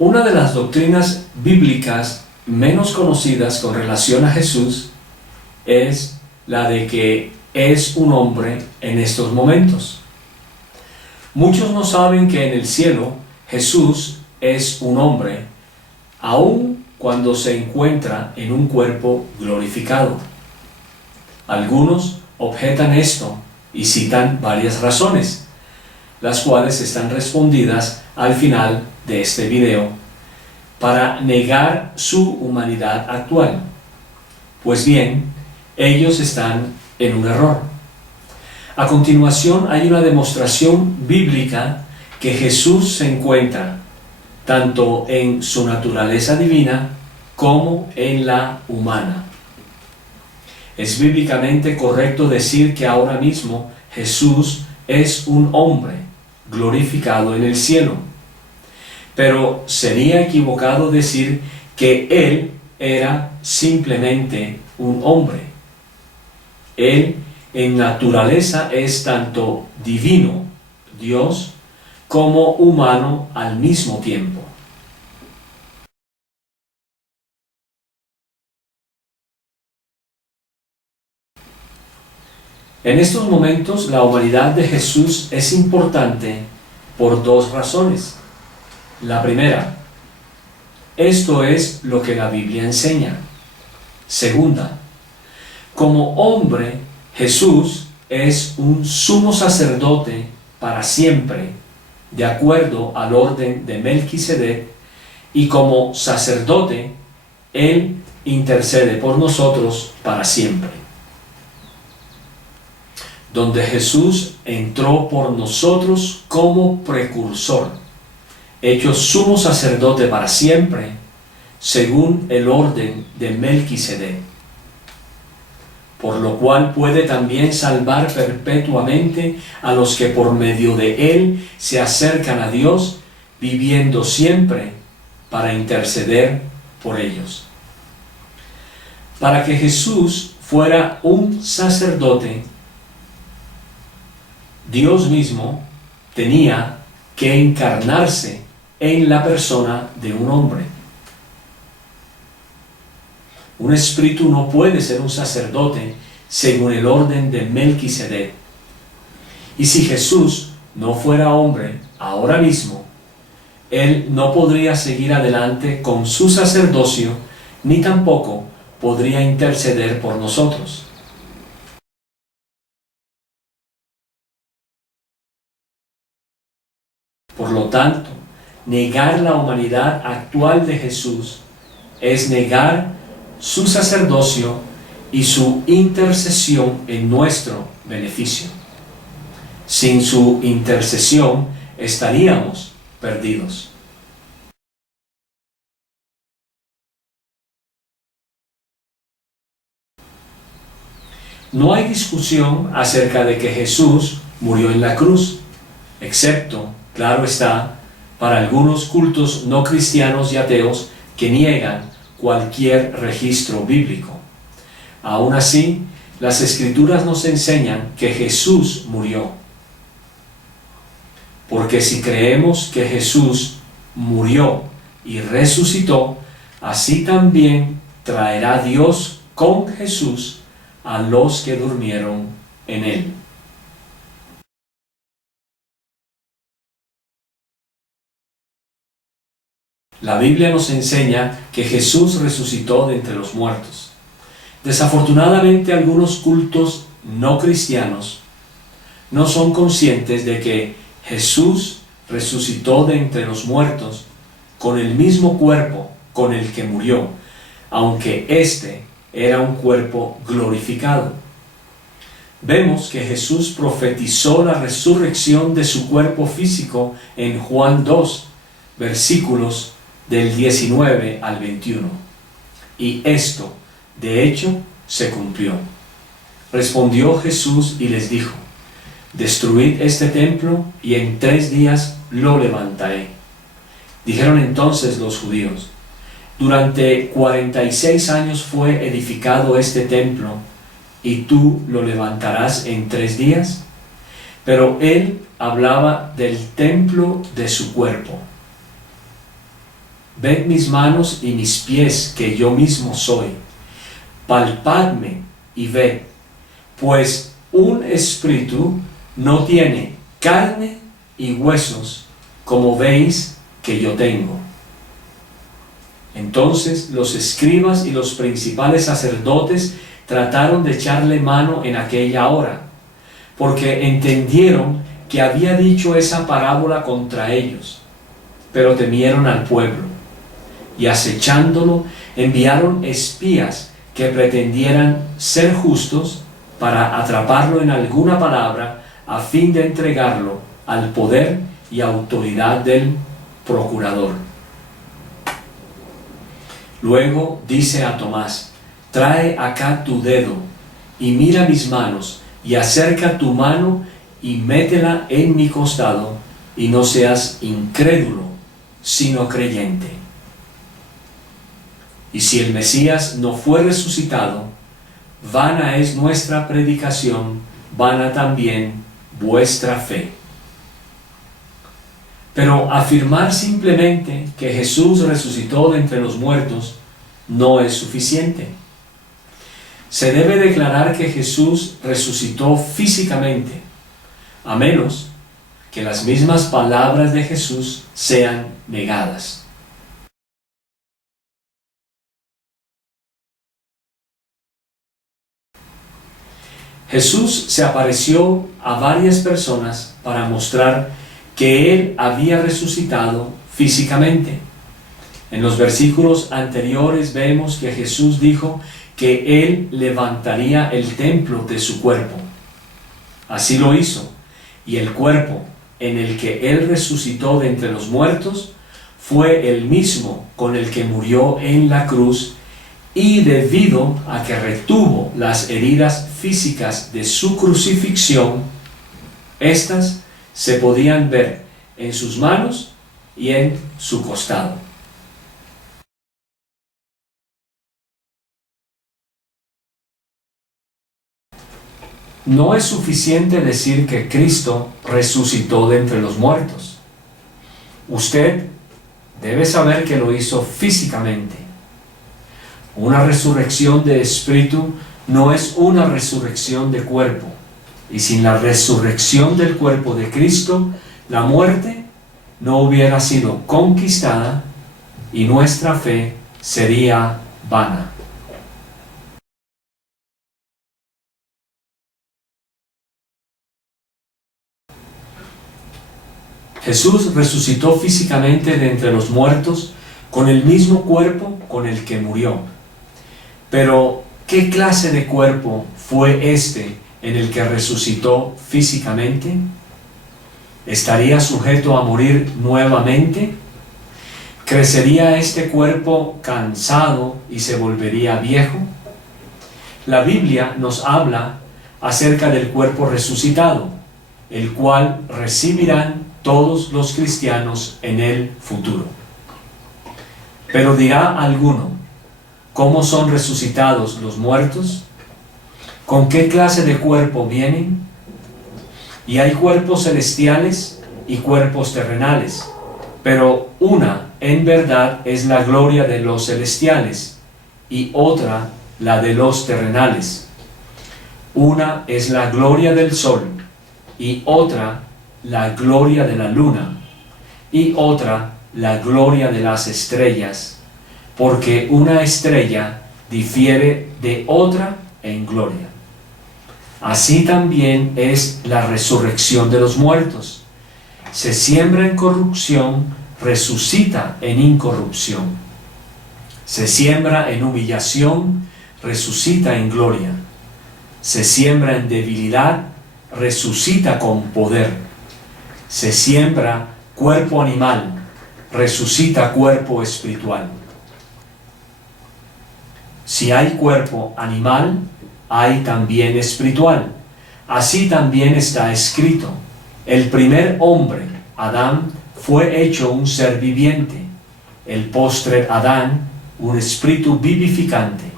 Una de las doctrinas bíblicas menos conocidas con relación a Jesús es la de que es un hombre en estos momentos. Muchos no saben que en el cielo Jesús es un hombre, aun cuando se encuentra en un cuerpo glorificado. Algunos objetan esto y citan varias razones, las cuales están respondidas al final de este video, para negar su humanidad actual. Pues bien, ellos están en un error. A continuación hay una demostración bíblica que Jesús se encuentra tanto en su naturaleza divina como en la humana. Es bíblicamente correcto decir que ahora mismo Jesús es un hombre glorificado en el cielo, pero sería equivocado decir que Él era simplemente un hombre. Él en naturaleza es tanto divino, Dios, como humano al mismo tiempo. En estos momentos la humanidad de Jesús es importante por dos razones. La primera, esto es lo que la Biblia enseña. Segunda, como hombre, Jesús es un sumo sacerdote para siempre, de acuerdo al orden de Melquisedec, y como sacerdote, Él intercede por nosotros para siempre. Donde Jesús entró por nosotros como precursor, hecho sumo sacerdote para siempre, según el orden de Melquisedec, por lo cual puede también salvar perpetuamente a los que por medio de él se acercan a Dios, viviendo siempre para interceder por ellos. Para que Jesús fuera un sacerdote, Dios mismo tenía que encarnarse en la persona de un hombre. Un espíritu no puede ser un sacerdote según el orden de Melquisedec. Y si Jesús no fuera hombre ahora mismo, Él no podría seguir adelante con su sacerdocio, ni tampoco podría interceder por nosotros. Por lo tanto, negar la humanidad actual de Jesús es negar su sacerdocio y su intercesión en nuestro beneficio. Sin su intercesión estaríamos perdidos. No hay discusión acerca de que Jesús murió en la cruz, excepto, claro está, para algunos cultos no cristianos y ateos que niegan cualquier registro bíblico. Aún así, las Escrituras nos enseñan que Jesús murió. Porque si creemos que Jesús murió y resucitó, así también traerá Dios con Jesús a los que durmieron en él. La Biblia nos enseña que Jesús resucitó de entre los muertos. Desafortunadamente, algunos cultos no cristianos no son conscientes de que Jesús resucitó de entre los muertos con el mismo cuerpo con el que murió, aunque éste era un cuerpo glorificado. Vemos que Jesús profetizó la resurrección de su cuerpo físico en Juan 2, versículos del 19 al 21. Y esto, de hecho, se cumplió. Respondió Jesús y les dijo: destruid este templo y en 3 días lo levantaré. Dijeron entonces los judíos: durante 46 años fue edificado este templo, ¿y tú lo levantarás en 3 días? Pero él hablaba del templo de su cuerpo. ved mis manos y mis pies, que yo mismo soy. Palpadme y ved, pues un espíritu no tiene carne y huesos, como veis que yo tengo. Entonces los escribas y los principales sacerdotes trataron de echarle mano en aquella hora, porque entendieron que había dicho esa parábola contra ellos, pero temieron al pueblo, y acechándolo enviaron espías que pretendieran ser justos para atraparlo en alguna palabra, a fin de entregarlo al poder y autoridad del procurador. Luego dice a Tomás: trae acá tu dedo y mira mis manos, y acerca tu mano y métela en mi costado, y no seas incrédulo, sino creyente. Y si el Mesías no fue resucitado, vana es nuestra predicación, vana también vuestra fe. Pero afirmar simplemente que Jesús resucitó de entre los muertos no es suficiente. Se debe declarar que Jesús resucitó físicamente, a menos que las mismas palabras de Jesús sean negadas. Jesús se apareció a varias personas para mostrar que Él había resucitado físicamente. En los versículos anteriores vemos que Jesús dijo que Él levantaría el templo de su cuerpo. Así lo hizo, y el cuerpo en el que Él resucitó de entre los muertos fue el mismo con el que murió en la cruz, y debido a que retuvo las heridas físicas de su crucifixión, estas se podían ver en sus manos y en su costado. No es suficiente decir que Cristo resucitó de entre los muertos. Usted debe saber que lo hizo físicamente. Una resurrección de espíritu no es una resurrección de cuerpo. Y sin la resurrección del cuerpo de Cristo, la muerte no hubiera sido conquistada y nuestra fe sería vana. Jesús resucitó físicamente de entre los muertos con el mismo cuerpo con el que murió. Pero, ¿qué clase de cuerpo fue este en el que resucitó físicamente? ¿Estaría sujeto a morir nuevamente? ¿Crecería este cuerpo cansado y se volvería viejo? La Biblia nos habla acerca del cuerpo resucitado, el cual recibirán todos los cristianos en el futuro. Pero dirá alguno: ¿cómo son resucitados los muertos? ¿Con qué clase de cuerpo vienen? Y hay cuerpos celestiales y cuerpos terrenales, pero una en verdad es la gloria de los celestiales y otra la de los terrenales. Una es la gloria del sol y otra la gloria de la luna y otra la gloria de las estrellas, porque una estrella difiere de otra en gloria. Así también es la resurrección de los muertos. Se siembra en corrupción, resucita en incorrupción. Se siembra en humillación, resucita en gloria. Se siembra en debilidad, resucita con poder. Se siembra cuerpo animal, resucita cuerpo espiritual. Si hay cuerpo animal, hay también espiritual. Así también está escrito: el primer hombre, Adán, fue hecho un ser viviente; el postrer Adán, un espíritu vivificante.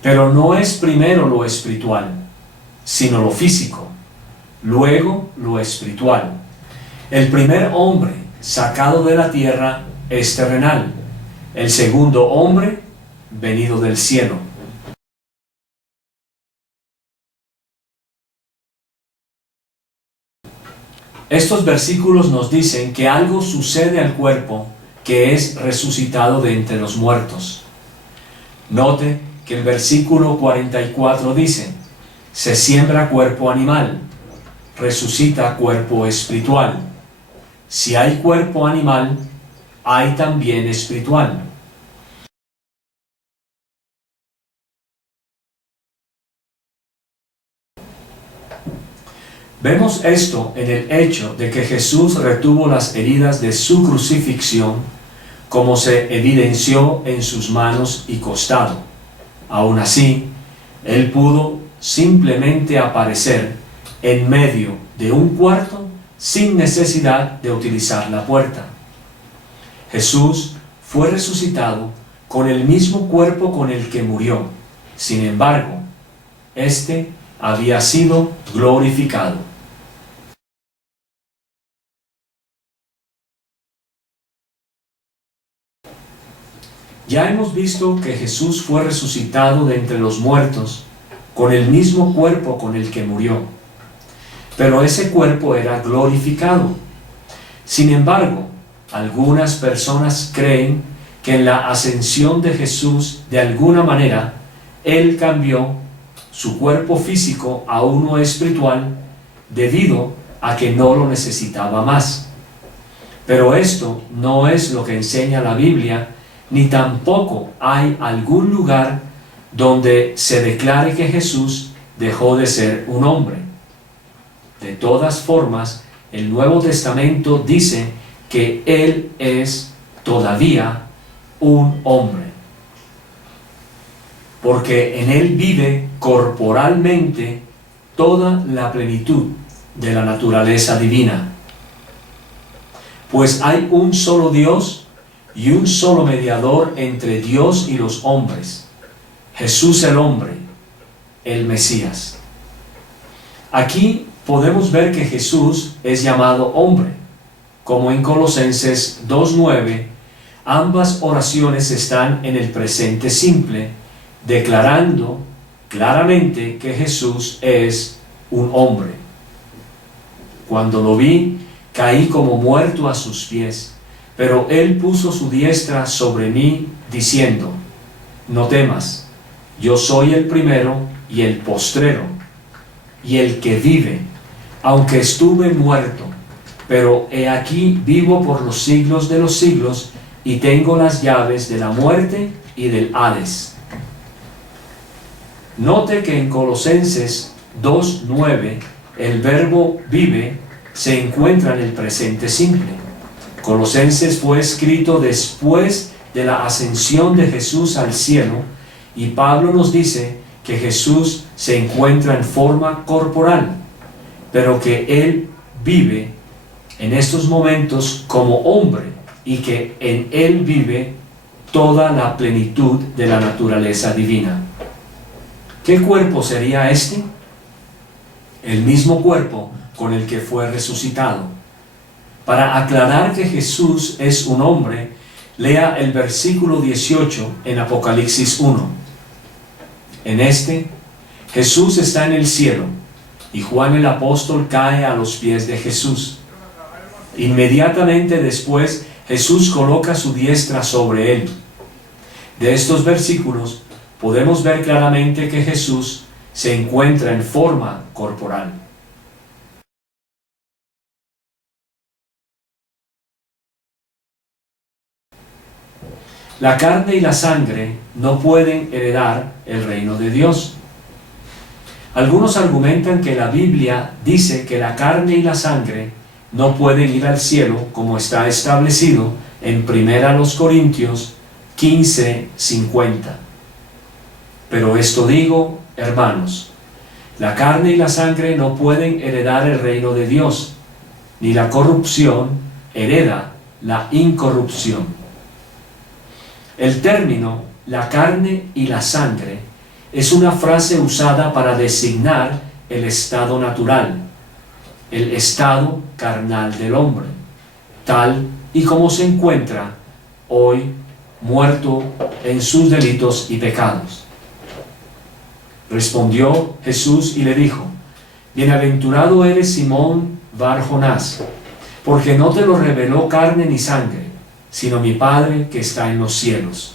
Pero no es primero lo espiritual, sino lo físico, luego lo espiritual. El primer hombre sacado de la tierra es terrenal, el segundo hombre venido del cielo. Estos versículos nos dicen que algo sucede al cuerpo que es resucitado de entre los muertos. Note que el versículo 44 dice: se siembra cuerpo animal, resucita cuerpo espiritual. Si hay cuerpo animal, hay también espiritual. Vemos esto en el hecho de que Jesús retuvo las heridas de su crucifixión, como se evidenció en sus manos y costado. Aún así, Él pudo simplemente aparecer en medio de un cuarto sin necesidad de utilizar la puerta. Jesús fue resucitado con el mismo cuerpo con el que murió. Sin embargo, éste había sido glorificado. Ya hemos visto que Jesús fue resucitado de entre los muertos con el mismo cuerpo con el que murió, pero ese cuerpo era glorificado. Sin embargo, algunas personas creen que en la ascensión de Jesús, de alguna manera, Él cambió su cuerpo físico a uno espiritual debido a que no lo necesitaba más. Pero esto no es lo que enseña la Biblia, ni tampoco hay algún lugar donde se declare que Jesús dejó de ser un hombre. De todas formas, el Nuevo Testamento dice que Él es todavía un hombre, porque en Él vive corporalmente toda la plenitud de la naturaleza divina. Pues hay un solo Dios y un solo mediador entre Dios y los hombres, Jesús el hombre, el Mesías. Aquí podemos ver que Jesús es llamado hombre, como en Colosenses 2:9, ambas oraciones están en el presente simple, declarando claramente que Jesús es un hombre. Cuando lo vi, caí como muerto a sus pies, pero Él puso su diestra sobre mí, diciendo: no temas, yo soy el primero y el postrero, y el que vive, aunque estuve muerto, pero he aquí vivo por los siglos de los siglos, y tengo las llaves de la muerte y del Hades. Note que en Colosenses 2:9 el verbo vive se encuentra en el presente simple. Colosenses fue escrito después de la ascensión de Jesús al cielo, y Pablo nos dice que Jesús se encuentra en forma corporal, pero que Él vive en estos momentos como hombre, y que en Él vive toda la plenitud de la naturaleza divina. ¿Qué cuerpo sería este? El mismo cuerpo con el que fue resucitado. Para aclarar que Jesús es un hombre, lea el versículo 18 en Apocalipsis 1. En este, Jesús está en el cielo, y Juan el apóstol cae a los pies de Jesús. Inmediatamente después, Jesús coloca su diestra sobre él. De estos versículos podemos ver claramente que Jesús se encuentra en forma corporal. La carne y la sangre no pueden heredar el reino de Dios. Algunos argumentan que la Biblia dice que la carne y la sangre no pueden ir al cielo, como está establecido en 1 Corintios 15:50. Pero esto digo, hermanos, la carne y la sangre no pueden heredar el reino de Dios, ni la corrupción hereda la incorrupción. El término la carne y la sangre es una frase usada para designar el estado natural, el estado carnal del hombre, tal y como se encuentra hoy muerto en sus delitos y pecados. Respondió Jesús y le dijo: Bienaventurado eres, Simón Bar Jonás, porque no te lo reveló carne ni sangre, sino mi Padre que está en los cielos.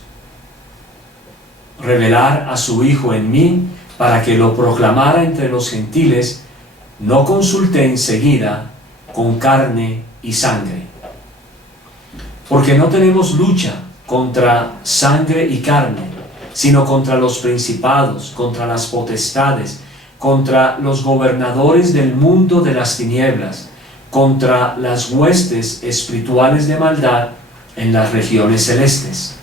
Revelar a su Hijo en mí para que lo proclamara entre los gentiles, no consulté enseguida con carne y sangre. Porque no tenemos lucha contra sangre y carne, sino contra los principados, contra las potestades, contra los gobernadores del mundo de las tinieblas, contra las huestes espirituales de maldad en las regiones celestes.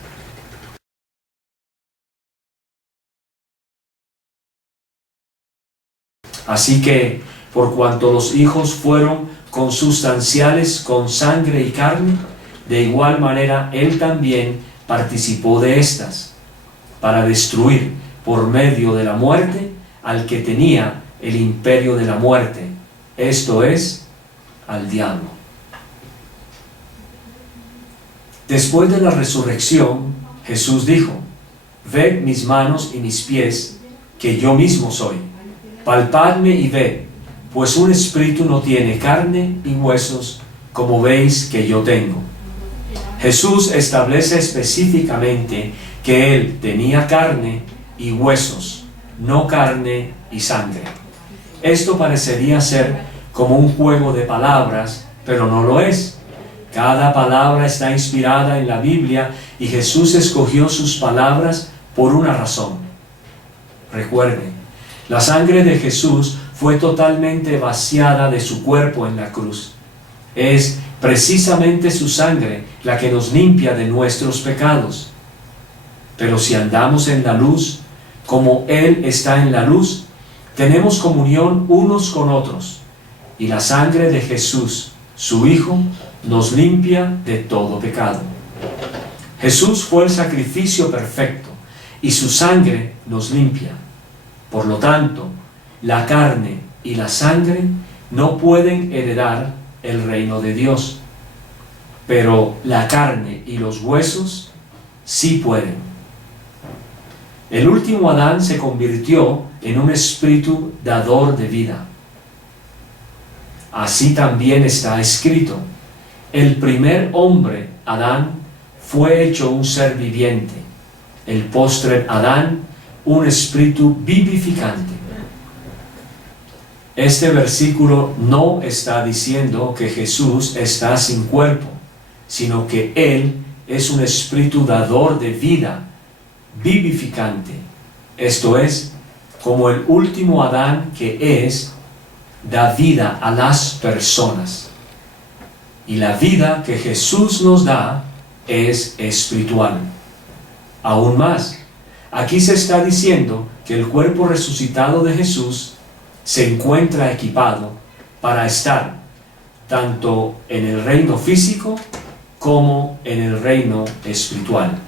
Así que, por cuanto los hijos fueron consustanciales con sangre y carne, de igual manera él también participó de estas, para destruir por medio de la muerte al que tenía el imperio de la muerte, esto es, al diablo. Después de la resurrección, Jesús dijo: Ved mis manos y mis pies, que yo mismo soy. Palpadme y ved, pues un espíritu no tiene carne y huesos, como veis que yo tengo. Jesús establece específicamente que él tenía carne y huesos, no carne y sangre. Esto parecería ser como un juego de palabras, pero no lo es. Cada palabra está inspirada en la Biblia y Jesús escogió sus palabras por una razón. Recuerden, la sangre de Jesús fue totalmente vaciada de su cuerpo en la cruz. Es precisamente su sangre la que nos limpia de nuestros pecados. Pero si andamos en la luz, como Él está en la luz, tenemos comunión unos con otros, y la sangre de Jesús, su Hijo, nos limpia de todo pecado. Jesús fue el sacrificio perfecto, y su sangre nos limpia. Por lo tanto, la carne y la sangre no pueden heredar el reino de Dios, pero la carne y los huesos sí pueden. El último Adán se convirtió en un espíritu dador de vida. Así también está escrito: el primer hombre, Adán, fue hecho un ser viviente, el postrer Adán, un espíritu vivificante. Este versículo no está diciendo que Jesús está sin cuerpo, sino que Él es un espíritu dador de vida, vivificante. Esto es, como el último Adán que es, da vida a las personas. Y la vida que Jesús nos da es espiritual. Aún más, aquí se está diciendo que el cuerpo resucitado de Jesús se encuentra equipado para estar tanto en el reino físico como en el reino espiritual.